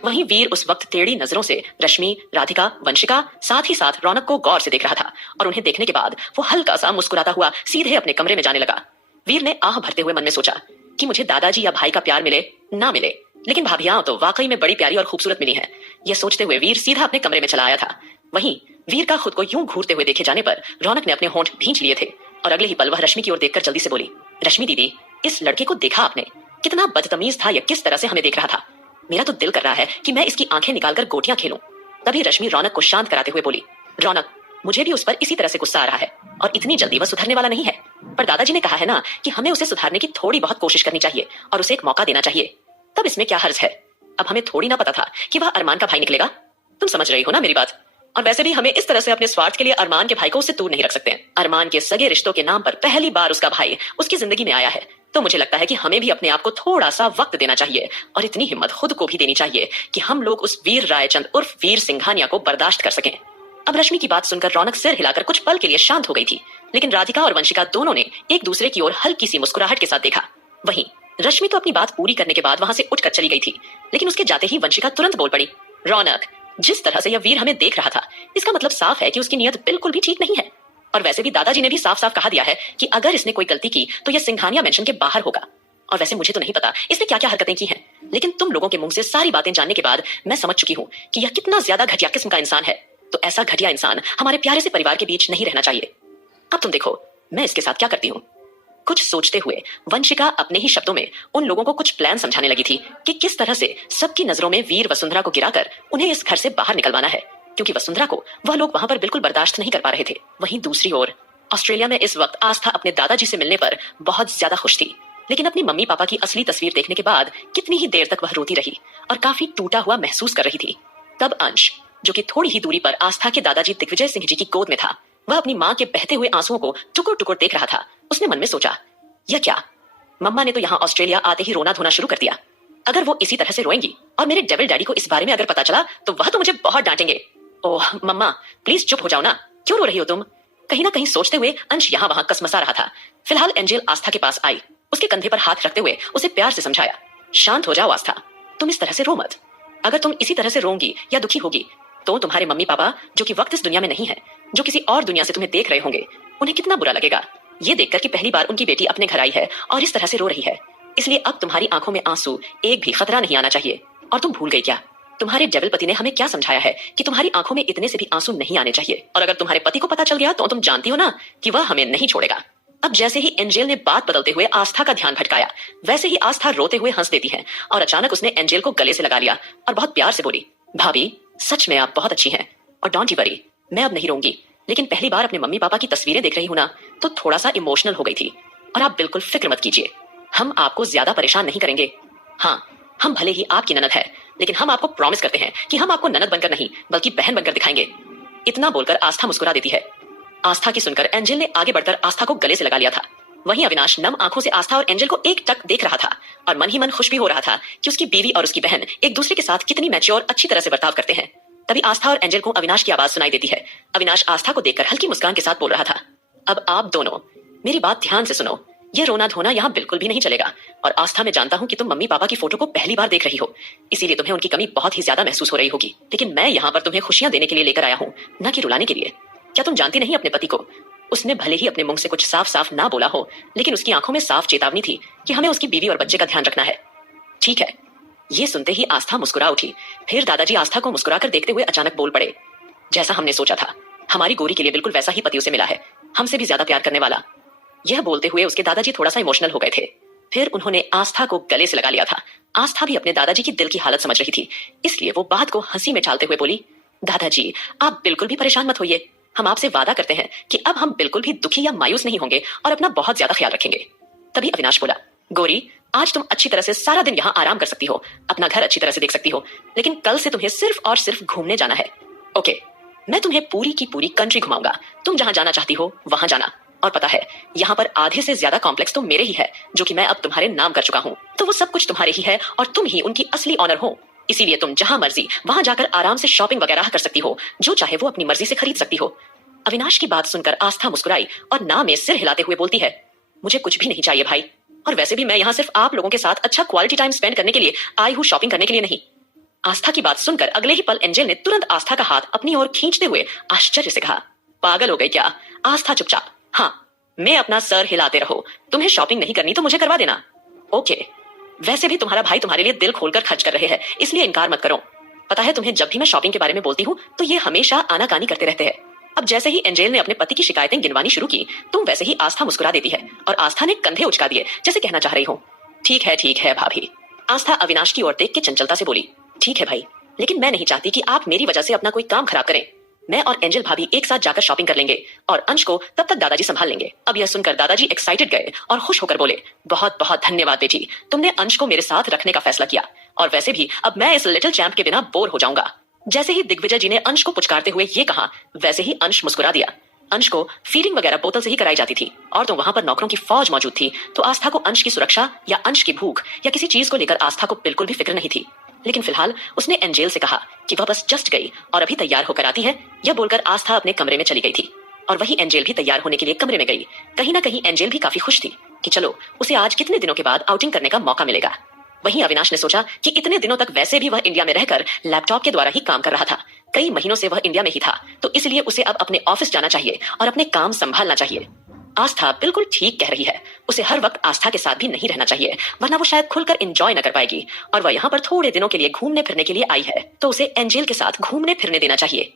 वहीं वीर उस वक्त टेढ़ी नजरों से रश्मि, राधिका, वंशिका, साथ ही साथ रौनक को गौर से देख रहा था और उन्हें देखने के बाद वो हल्का सा मुस्कुराता हुआ सीधे अपने कमरे में जाने लगा। वीर ने आह भरते हुए मन में सोचा कि मुझे दादाजी या भाई का प्यार मिले ना मिले, लेकिन भाभियां तो वाकई में बड़ी प्यारी और खूबसूरत मिली हैं। यह सोचते हुए वीर सीधा अपने कमरे में चला आया था। वहीं वीर का खुद को यूं घूरते हुए देखे जाने पर रौनक ने अपने होंठ भींच लिए थे और अगले ही पल वह रश्मि की ओर देखकर जल्दी से बोली, रश्मि दीदी, इस लड़के को देखा आपने? कितना बदतमीज था, यह किस तरह से हमें देख रहा था। मेरा तो दिल कर रहा है कि मैं इसकी आंखें निकालकर गोटियां खेलूं। तभी रश्मि रौनक को शांत कराते हुए बोली, रौनक, मुझे भी उस पर इसी तरह से गुस्सा आ रहा है और इतनी जल्दी वह सुधरने वाला नहीं है, पर दादाजी ने कहा है ना कि हमें उसे सुधारने की थोड़ी बहुत कोशिश करनी चाहिए और उसे एक मौका देना चाहिए। तब इसमें क्या हर्ज है? अब हमें थोड़ी ना पता था कि वह अरमान का भाई निकलेगा। तुम समझ रही हो ना मेरी बात? और वैसे भी हमें इस तरह से अपने स्वार्थ के लिए अरमान के भाई को उससे दूर नहीं रख सकते हैं। अरमान के सगे रिश्तों के नाम पर पहली बार उसका भाई उसकी जिंदगी में आया है, तो मुझे लगता है कि हमें भी अपने आप को थोड़ा सा वक्त देना चाहिए और इतनी हिम्मत खुद को भी देनी चाहिए कि हम लोग उस वीर रायचंद उर्फ वीर सिंघानिया को बर्दाश्त कर सकें। अब रश्मि की बात सुनकर रौनक सिर हिलाकर कुछ पल के लिए शांत हो गई थी, लेकिन राधिका और वंशिका दोनों ने एक दूसरे की ओर हल्की सी मुस्कुराहट के साथ देखा। वहीं रश्मि तो अपनी बात पूरी करने के बाद वहां से उठकर चली गई थी, लेकिन उसके जाते ही वंशिका तुरंत बोल पड़ी, रौनक, जिस तरह से यह वीर हमें देख रहा था, इसका मतलब साफ है कि उसकी नीयत बिल्कुल भी ठीक नहीं है। और वैसे भी दादाजी ने भी साफ साफ कहा दिया है कि अगर इसने कोई गलती की तो यह सिंघानिया मेंशन के बाहर होगा। और वैसे मुझे तो नहीं पता इसने क्या क्या हरकतें की हैं, लेकिन तुम लोगों के मुंह से सारी बातें जानने के बाद मैं समझ चुकी हूँ कि यह कितना ज्यादा घटिया किस्म का इंसान है। तो ऐसा घटिया इंसान हमारे प्यारे से परिवार के बीच नहीं रहना चाहिए। अब तुम देखो मैं इसके साथ क्या करती हूँ। कुछ सोचते हुए वंशिका अपने ही शब्दों में उन लोगों को कुछ प्लान समझाने लगी थी कि किस तरह से सबकी नजरों में वीर वसुंधरा को गिराकर उन्हें इस घर से बाहर निकलवाना है, क्योंकि वसुंधरा को वह लोग वहां पर बिल्कुल बर्दाश्त नहीं कर पा रहे थे। वहीं दूसरी ओर ऑस्ट्रेलिया में इस वक्त आस्था अपने दादाजी से मिलने पर बहुत ज्यादा खुश थी, लेकिन अपनी मम्मी पापा की असली तस्वीर देखने के बाद कितनी ही देर तक वह रोती रही और काफी टूटा हुआ महसूस कर रही थी। तब अंश, जो कि थोड़ी ही दूरी पर आस्था के दादाजी दिग्विजय सिंह जी की गोद में था, वह अपनी माँ के बहते हुए आंसुओं को टुकुर टुकुर देख रहा था। उसने मन में सोचा, यह क्या, मम्मा ने तो यहाँ ऑस्ट्रेलिया आते ही रोना धोना शुरू कर दिया। अगर वो इसी तरह से रोएंगी और मेरे डेविल डैडी को इस बारे में अगर पता चला तो वह तो मुझे बहुत डांटेंगे। ओह मम्मा, प्लीज चुप हो जाओ ना, क्यों रो रही हो तुम? कहीं ना कहीं सोचते हुए अंश यहाँ वहां कसमसा रहा था। फिलहाल एंजेल आस्था के पास आई, उसके कंधे पर हाथ रखते हुए उसे प्यार से समझाया, शांत हो जाओ आस्था, तुम इस तरह से रो मत। अगर तुम इसी तरह से रोंगी या दुखी होगी तो तुम्हारे मम्मी पापा, जो कि वक्त इस दुनिया में नहीं है, जो किसी और दुनिया से तुम्हें देख रहे होंगे, उन्हें कितना बुरा लगेगा ये देखकर कि पहली बार उनकी बेटी अपने घर आई है और इस तरह से रो रही है। इसलिए अब तुम्हारी आंखों में आंसू एक भी खतरा नहीं आना चाहिए। और तुम भूल गई क्या, तुम्हारे डेविल पति ने हमें क्या समझाया है कि तुम्हारी आंखों में इतने से भी आंसू नहीं आने चाहिए। और अगर तुम्हारे पति को पता चल गया तो तुम जानती हो ना कि वह हमें नहीं छोड़ेगा। अब जैसे ही एंजेल ने बात बदलते हुए आस्था का ध्यान भटकाया, वैसे ही आस्था रोते हुए हंस देती है और अचानक उसने एंजेल को गले से लगा लिया और बहुत प्यार से बोली, भाभी सच में आप बहुत अच्छी हैं और डोंट यू वरी, मैं अब नहीं रोऊंगी, लेकिन पहली बार अपने मम्मी पापा की तस्वीरें देख रही हूं ना तो थोड़ा सा इमोशनल हो गई थी। और आप बिल्कुल फिक्र मत कीजिए, हम आपको ज्यादा परेशान नहीं करेंगे। हाँ, हम भले ही आपकी ननद है, लेकिन हम आपको प्रॉमिस करते हैं कि हम आपको ननद बनकर नहीं बल्कि बहन बनकर दिखाएंगे। इतना बोलकर आस्था मुस्कुरा देती है। आस्था की सुनकर एंजल ने आगे बढ़कर आस्था को गले से लगा लिया था। वहीं अविनाश नम आंखों से आस्था और एंजल को एक टक देख रहा था और मन ही मन खुश भी हो रहा था कि उसकी बीवी और उसकी बहन एक दूसरे के साथ कितनी मैच्योर अच्छी तरह से बर्ताव करते हैं। तभी आस्था और एंजल को अविनाश की आवाज सुनाई देती है। अविनाश आस्था को देखकर हल्की मुस्कान के साथ बोल रहा था, अब आप दोनों मेरी बात ध्यान से सुनो, ये रोना धोना यहाँ बिल्कुल भी नहीं चलेगा। और आस्था, मैं जानता हूँ कि तुम मम्मी पापा की फोटो को पहली बार देख रही हो, इसीलिए तुम्हें उनकी कमी बहुत ही ज्यादा महसूस हो रही होगी, लेकिन मैं यहाँ पर तुम्हें खुशियां देने के लिए लेकर आया हूँ, न कि रुलाने के लिए। क्या तुम जानती नहीं अपने पति को? उसने भले ही अपने मुंह से कुछ साफ साफ ना बोला हो, लेकिन उसकी आंखों में साफ चेतावनी थी कि हमें उसकी बीवी और बच्चे का ध्यान रखना है। ठीक है। ये सुनते ही आस्था मुस्कुरा उठी। फिर दादाजी आस्था को मुस्कुराकर देखते हुए अचानक बोल पड़े, जैसा हमने सोचा था, हमारी गोरी के लिए बिल्कुल वैसा ही पति उसे मिला है, हमसे भी ज्यादा प्यार करने वाला। यह बोलते हुए उसके दादाजी थोड़ा सा इमोशनल हो गए थे। फिर उन्होंने आस्था को गले से लगा लिया था। आस्था भी अपने दादाजी की दिल की हालत समझ रही थी, इसलिए वो बात को हंसी में टालते हुए बोली, दादाजी आप बिल्कुल भी परेशान मत होइए, हम आपसे वादा करते हैं कि अब हम बिल्कुल भी दुखी या मायूस नहीं होंगे और अपना बहुत ज्यादा ख्याल रखेंगे। तभी अविनाश बोला, गोरी आज तुम अच्छी तरह से सारा दिन यहाँ आराम कर सकती हो, अपना घर अच्छी तरह से देख सकती हो, लेकिन कल से तुम्हें सिर्फ और सिर्फ घूमने जाना है। ओके, मैं तुम्हें पूरी की पूरी कंट्री घुमाऊंगा, तुम जहां जाना चाहती हो वहां जाना। और पता है, यहाँ पर आधे से ज्यादा कॉम्प्लेक्स तो मेरे ही है, जो कि मैं अब तुम्हारे नाम कर चुका हूँ, तो वो सब कुछ तुम्हारे ही है और तुम ही उनकी असली ऑनर हो। इसीलिए तुम जहां मर्जी वहां जाकर आराम से शॉपिंग वगैरह कर सकती हो, जो चाहे वो अपनी मर्जी से खरीद सकती हो। अविनाश की बात सुनकर आस्था मुस्कुराई और ना में सिर हिलाते हुए बोलती है, मुझे कुछ भी नहीं चाहिए भाई, और वैसे भी मैं यहाँ सिर्फ आप लोगों के साथ अच्छा क्वालिटी टाइम स्पेंड करने के लिए आई हूँ, शॉपिंग करने के लिए नहीं। आस्था की बात सुनकर अगले ही पल एंजल ने तुरंत आस्था का हाथ अपनी ओर खींचते हुए आश्चर्य से कहा, पागल हो गई क्या? आस्था चुपचाप, हाँ मैं अपना सर हिलाते रहो, तुम्हें शॉपिंग नहीं करनी तो मुझे करवा देना। ओके, वैसे भी तुम्हारा भाई तुम्हारे लिए दिल खोलकर खर्च कर रहे हैं, इसलिए इनकार मत करो। पता है तुम्हें, जब भी मैं शॉपिंग के बारे में बोलती हूँ तो ये हमेशा आनाकानी करते रहते हैं। अब जैसे ही एंजेल ने अपने पति की शिकायतें गिनवानी शुरू की, तुम वैसे ही आस्था मुस्कुरा देती है और आस्था ने कंधे उचका दिए जैसे कहना चाह रही हो, ठीक है भाभी। आस्था अविनाश की ओर देख के चंचलता से बोली, ठीक है भाई, लेकिन मैं नहीं चाहती कि आप मेरी वजह से अपना कोई काम खराब करें। मैं और एंजल भाभी एक साथ जाकर शॉपिंग कर लेंगे और अंश को तब तक दादाजी संभाल लेंगे। अब यह सुनकर दादाजी एक्साइटेड गए और खुश होकर बोले, बहुत बहुत धन्यवाद बेटी, तुमने अंश को मेरे साथ रखने का फैसला किया, और वैसे भी अब मैं इस लिटिल चैंप के बिना बोर हो जाऊंगा। जैसे ही दिग्विजय जी ने अंश को पुचकारते हुए ये कहा, वैसे ही अंश मुस्कुरा दिया। अंश को फीडिंग वगैरह बोतल से ही कराई जाती थी और तो वहां पर नौकरों की फौज मौजूद थी, तो आस्था को अंश की सुरक्षा या अंश की भूख या किसी चीज को लेकर आस्था को बिल्कुल भी फिक्र नहीं थी। लेकिन फिलहाल उसने एंजेल से कहा कि वह बस जस्ट गई और अभी तैयार होकर आती है। यह बोलकर आस्था अपने कमरे में चली गई थी और वही एंजेल भी तैयार होने के लिए कमरे में गई। कहीं ना कहीं एंजेल भी काफी खुश थी कि चलो उसे आज कितने दिनों के बाद आउटिंग करने का मौका मिलेगा। वहीं अविनाश ने सोचा कि इतने दिनों तक वैसे भी वह इंडिया में रहकर लैपटॉप के द्वारा ही काम कर रहा था, कई महीनों से वह इंडिया में ही था, तो इसलिए उसे अब अपने ऑफिस जाना चाहिए और अपने काम संभालना चाहिए। आस्था बिल्कुल ठीक कह रही है, उसे हर वक्त आस्था के साथ भी नहीं रहना चाहिए, वरना वो शायद खुलकर एंजॉय न कर पाएगी। और वह यहाँ पर थोड़े दिनों के लिए घूमने फिरने के लिए आई है, तो उसे एंजेल के साथ घूमने फिरने देना चाहिए।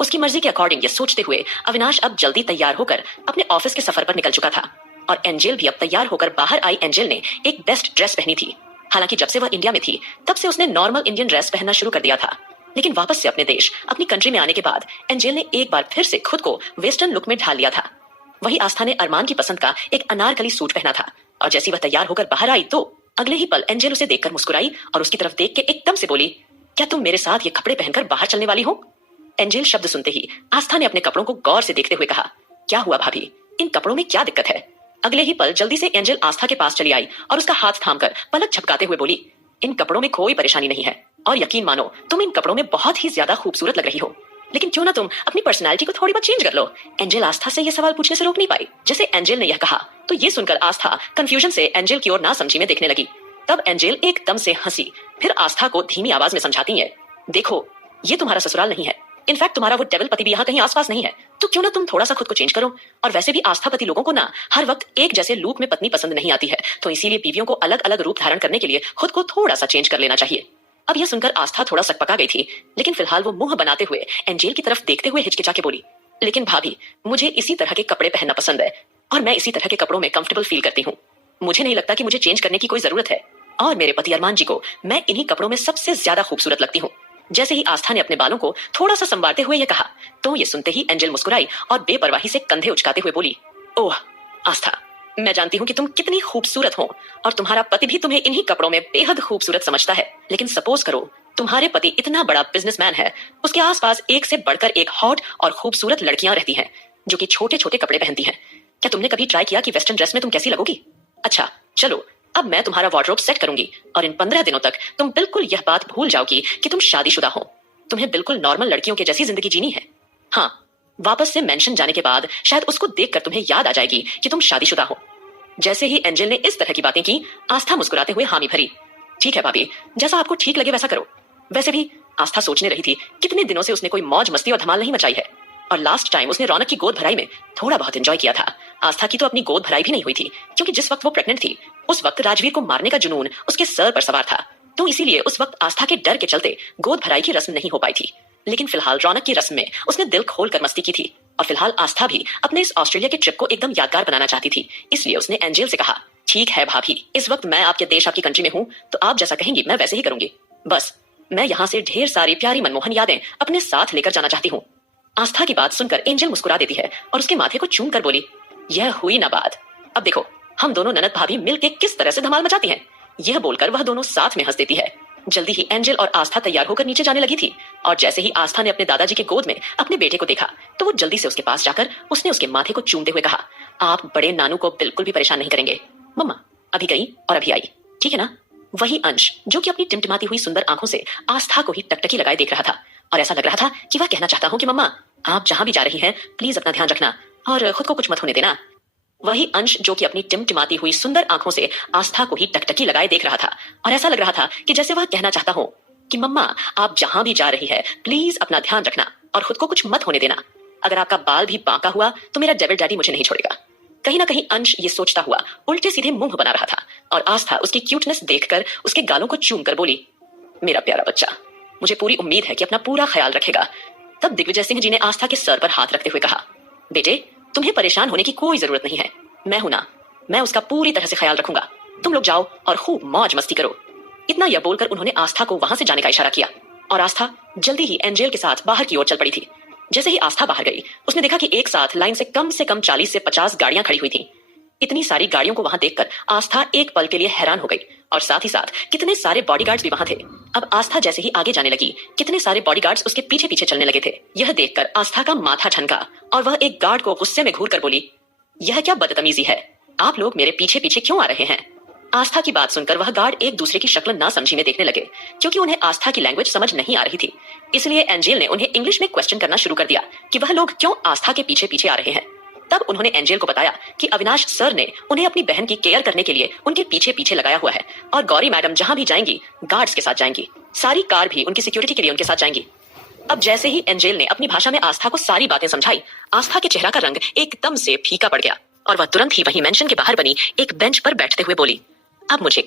उसकी मर्जी के अकॉर्डिंग ये सोचते हुए अविनाश अब जल्दी तैयार होकर अपने ऑफिस के सफर पर निकल चुका था और एंजेल भी अब तैयार होकर बाहर आई। एंजेल ने एक बेस्ट ड्रेस पहनी थी। हालांकि जब से वह इंडिया में थी तब से उसने नॉर्मल इंडियन ड्रेस पहनना शुरू कर दिया था, लेकिन वापस से अपने देश अपनी कंट्री में आने के बाद एंजेल ने एक बार फिर से खुद को वेस्टर्न लुक में ढाल लिया था। वही आस्था ने अरमान की पसंद का एक अनारकली सूट पहना था और जैसी वह तैयार होकर बाहर आई तो अगले ही पल एंजेल उसे देखकर मुस्कुराई और उसकी तरफ देख के एकदम से बोली, क्या तुम मेरे साथ ये कपड़े पहनकर बाहर चलने वाली हो? एंजेल शब्द सुनते ही आस्था ने अपने कपड़ों को गौर से देखते हुए कहा, क्या हुआ भाभी, इन कपड़ों में क्या दिक्कत है? अगले ही पल जल्दी से एंजेल आस्था के पास चली आई और उसका हाथ थामकर पलक झपकाते हुए बोली, इन कपड़ों में कोई परेशानी नहीं है और यकीन मानो तुम इन कपड़ों में बहुत ही ज्यादा खूबसूरत लग रही हो, लेकिन क्यों ना तुम अपनी पर्सनालिटी को थोड़ी बहुत चेंज कर लो। एंजेल आस्था से यह सवाल पूछने से रोक नहीं पाई। जैसे एंजेल ने यह कहा तो ये सुनकर आस्था कंफ्यूजन से एंजेल की ओर ना समझी में देखने लगी। तब एंजेल एकदम से हंसी, फिर आस्था को धीमी आवाज में समझाती है, देखो ये तुम्हारा ससुराल नहीं है, इनफैक्ट तुम्हारा वो डेविल पति भी यहाँ कहीं आसपास नहीं है, तो क्यों ना तुम थोड़ा सा खुद को चेंज करो। और वैसे भी आस्था पति लोगों को ना हर वक्त एक जैसे लुक में पत्नी पसंद नहीं आती है, तो इसीलिए बीवियों को अलग अलग रूप धारण करने के लिए खुद को थोड़ा सा चेंज कर लेना चाहिए। अब यह सुनकर आस्था थोड़ा सकपका गई थी, लेकिन फिलहाल वो मुंह बनाते हुए एंजेल की तरफ देखते हुए हिचकिचा के बोली, लेकिन भाभी मुझे इसी तरह के कपड़े पहनना पसंद है और मैं इसी तरह के कपड़ों में कंफर्टेबल फील करती हूँ। मुझे नहीं लगता कि मुझे चेंज करने की कोई जरूरत है और मेरे पति अरमान जी को मैं इन्हीं कपड़ों में सबसे ज्यादा खूबसूरत लगती हूँ। जैसे ही आस्था ने अपने बालों को थोड़ा सा संवारते हुए यह कहा तो ये सुनते ही एंजेल मुस्कुराई और बेपरवाही से कंधे उचकाते हुए बोली, ओह आस्था, मैं जानती हूँ कि तुम कितनी खूबसूरत हो और तुम्हारा पति भी तुम्हें इन्हीं कपड़ों में बेहद खूबसूरत समझता है, लेकिन सपोज करो तुम्हारे पति इतना बड़ा बिजनेसमैन है, उसके आसपास एक से बढ़कर एक हॉट और खूबसूरत लड़कियां रहती हैं जो कि छोटे छोटे कपड़े पहनती हैं। क्या तुमने कभी ट्राई किया कि वेस्टर्न ड्रेस में तुम कैसी लगोगी? अच्छा चलो, अब मैं तुम्हारा वार्डरोब सेट करूंगी और इन 15 दिनों तक तुम बिल्कुल यह बात भूल जाओगी कि तुम शादीशुदा हो। तुम्हें बिल्कुल नॉर्मल लड़कियों के जैसी जिंदगी जीनी है। हाँ, वापस से मेंशन जाने के बाद शायद उसको देखकर तुम्हें याद आ जाएगी कि तुम शादीशुदा हो। जैसे ही एंजेल ने इस तरह की बातें की, आस्था मुस्कुराते हुए हामी भरी, ठीक है भाभी, जैसा आपको ठीक लगे वैसा करो। वैसे भी आस्था सोचने रही थी कितने दिनों से उसने कोई मौज मस्ती और धमाल नहीं मचाई है और लास्ट टाइम उसने रौनक की गोद भराई में थोड़ा बहुत एंजॉय किया था। आस्था की तो अपनी गोद भराई भी नहीं हुई थी क्योंकि जिस वक्त वो प्रेग्नेंट थी उस वक्त राजवीर को मारने का जुनून उसके सर पर सवार था, तो इसीलिए उस वक्त आस्था के डर के चलते गोद भराई की रस्म नहीं हो पाई थी। लेकिन फिलहाल रौनक की रस्म में उसने दिल खोलकर मस्ती की थी और फिलहाल आस्था भी अपने इस ऑस्ट्रेलिया के ट्रिप को एकदम यादगार बनाना चाहती थी, इसलिए उसने एंजेल से कहा, ठीक है भाभी, इस वक्त मैं आपके देश आपकी कंट्री में हूँ, तो आप जैसा कहेंगी मैं वैसे ही करूंगी। बस मैं यहाँ से ढेर सारी प्यारी मनमोहन यादें अपने साथ लेकर जाना चाहती हूँ। आस्था की बात सुनकर एंजेल मुस्कुरा देती है और उसके माथे को चूम कर बोली, यह हुई ना बात, अब देखो हम दोनों ननद भाभी मिलके किस तरह से धमाल मचाती हैं। यह बोलकर वह दोनों साथ में हंस देती है। जल्दी ही एंजेल और आस्था तैयार होकर नीचे जाने लगी थी और जैसे ही आस्था ने अपने दादाजी के गोद में अपने बेटे को देखा तो वो जल्दी से उसके पास जाकर उसने उसके माथे को चूमते हुए कहा, आप बड़े नानू को बिल्कुल भी परेशान नहीं करेंगे। मम्मा अभी गई और अभी आई, ठीक है ना? वही अंश जो कि अपनी टिमटिमाती हुई सुंदर आंखों से आस्था को ही टकटकी लगाए देख रहा था और ऐसा लग रहा था कि वह कहना चाहता हूँ कि मम्मा आप जहां भी जा रही हैं प्लीज अपना ध्यान रखना और खुद को कुछ मत होने देना। वही अंश जो कि अपनी टिमटिमाती हुई सुंदर आंखों से आस्था को ही टकटकी लगाए देख रहा था और ऐसा लग रहा था कि जैसे वह कहना चाहता हो कि मम्मा आप जहां भी जा रही है प्लीज अपना ध्यान रखना और खुद को कुछ मत होने देना। अगर आपका बाल भी बांका हुआ तो मेरा डेविल डैडी मुझे नहीं छोड़ेगा। कहीं ना कहीं अंश ये सोचता हुआ उल्टे सीधे मुंह बना रहा था और आस्था उसकी क्यूटनेस देखकर उसके गालों को चूम कर बोली, मेरा प्यारा बच्चा, मुझे पूरी उम्मीद है कि अपना पूरा ख्याल रखेगा। तब दिग्विजय सिंह जी ने आस्था के सर पर हाथ रखते हुए कहा, बेटे तुम्हें परेशान होने की कोई जरूरत नहीं है, मैं हूं ना, मैं उसका पूरी तरह से ख्याल रखूंगा, तुम लोग जाओ और खूब मौज मस्ती करो। इतना यह बोलकर उन्होंने आस्था को वहां से जाने का इशारा किया और आस्था जल्दी ही एंजेल के साथ बाहर की ओर चल पड़ी थी। जैसे ही आस्था बाहर गई उसने देखा कि एक साथ लाइन से कम 40 से 50 गाड़ियां खड़ी हुई थी। इतनी सारी गाड़ियों को वहां देखकर आस्था एक पल के लिए हैरान हो गई और साथ ही साथ कितने सारे बॉडीगार्ड्स भी वहां थे अब आस्था जैसे ही आगे जाने लगी, कितने सारे बॉडीगार्ड्स उसके पीछे पीछे चलने लगे थे। यह देखकर आस्था का माथा ठनका और वह एक गार्ड को गुस्से में घूर कर बोली, यह क्या बदतमीजी है, आप लोग मेरे पीछे पीछे क्यों आ रहे हैं। आस्था की बात सुनकर वह गार्ड एक दूसरे की शक्ल ना समझी में देखने लगे, क्योंकि उन्हें आस्था की लैंग्वेज समझ नहीं आ रही थी। इसलिए एंजेल ने उन्हें इंग्लिश में क्वेश्चन करना शुरू कर दिया कि वह लोग क्यों आस्था के पीछे पीछे आ रहे हैं। तब उन्होंने एंजेल को बताया कि अविनाश सर ने उन्हें अपनी बहन की केयर करने के लिए उनके पीछे पीछे लगाया हुआ है और गौरी मैडम जहां भी जाएंगी गार्ड्स के साथ जाएंगी, सारी कार भी उनकी सिक्योरिटी के लिए उनके साथ जाएंगी। अब जैसे ही एंजेल ने अपनी भाषा में आस्था को सारी बातें समझाई, आस्था के चेहरा का रंग एकदम से फीका पड़ गया और वह तुरंत ही वहीं मेंशन के बाहर बनी एक बेंच पर बैठते हुए बोली, अब मुझे